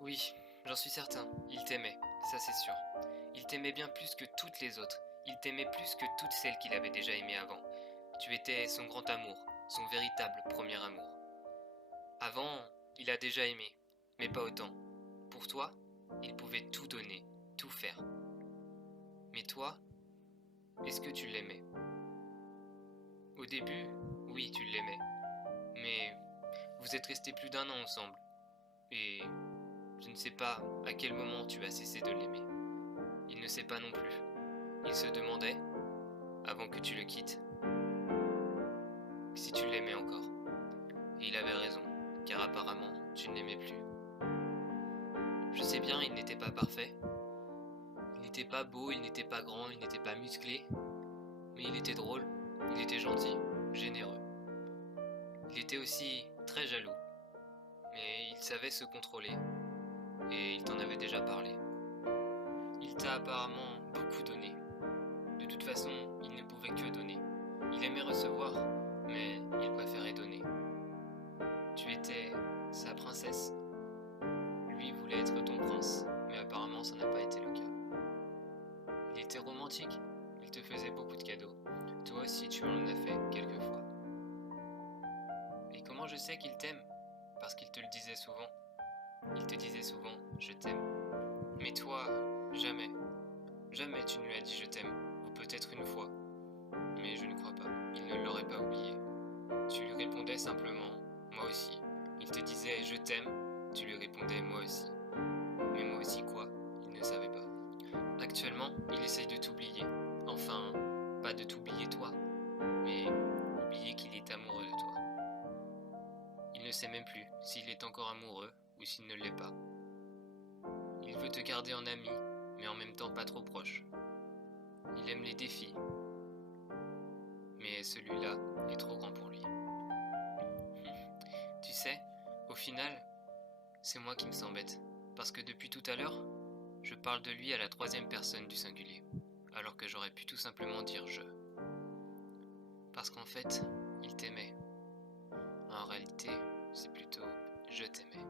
Oui, j'en suis certain, il t'aimait, ça c'est sûr. Il t'aimait bien plus que toutes les autres. Il t'aimait plus que toutes celles qu'il avait déjà aimées avant. Tu étais son grand amour, son véritable premier amour. Avant, il a déjà aimé, mais pas autant. Pour toi, il pouvait tout donner, tout faire. Mais toi, est-ce que tu l'aimais? Au début, oui, tu l'aimais. Mais vous êtes restés plus d'un an ensemble. Et je ne sais pas à quel moment tu as cessé de l'aimer. Il ne sait pas non plus. Il se demandait, avant que tu le quittes, si tu l'aimais encore. Et il avait raison, car apparemment, tu ne l'aimais plus. Je sais bien, il n'était pas parfait. Il n'était pas beau, il n'était pas grand, il n'était pas musclé. Mais il était drôle, il était gentil, généreux. Il était aussi très jaloux. Mais il savait se contrôler. Et il t'en avait déjà parlé. Il t'a apparemment beaucoup donné. De toute façon, il ne pouvait que donner. Il aimait recevoir, mais il préférait donner. Tu étais sa princesse. Lui voulait être ton prince, mais apparemment ça n'a pas été le cas. Il était romantique, il te faisait beaucoup de cadeaux. Toi aussi tu en as fait quelquefois. Et comment je sais qu'il t'aime? Parce qu'il te le disait souvent. Il te disait souvent, je t'aime. Mais toi, jamais. Jamais tu ne lui as dit je t'aime. Ou peut-être une fois. Mais je ne crois pas. Il ne l'aurait pas oublié. Tu lui répondais simplement, moi aussi. Il te disait je t'aime. Tu lui répondais moi aussi. Mais moi aussi quoi? Il ne savait pas. Actuellement, il essaye de t'oublier. Enfin, pas de t'oublier toi, mais oublier qu'il est amoureux de toi. Il ne sait même plus s'il est encore amoureux ou s'il ne l'est pas. Il veut te garder en ami, mais en même temps pas trop proche. Il aime les défis, mais celui-là est trop grand pour lui. Tu sais, au final, c'est moi qui me sens bête, parce que depuis tout à l'heure, je parle de lui à la troisième personne du singulier, alors que j'aurais pu tout simplement dire je. Parce qu'en fait, il t'aimait. En réalité, c'est plutôt je t'aimais.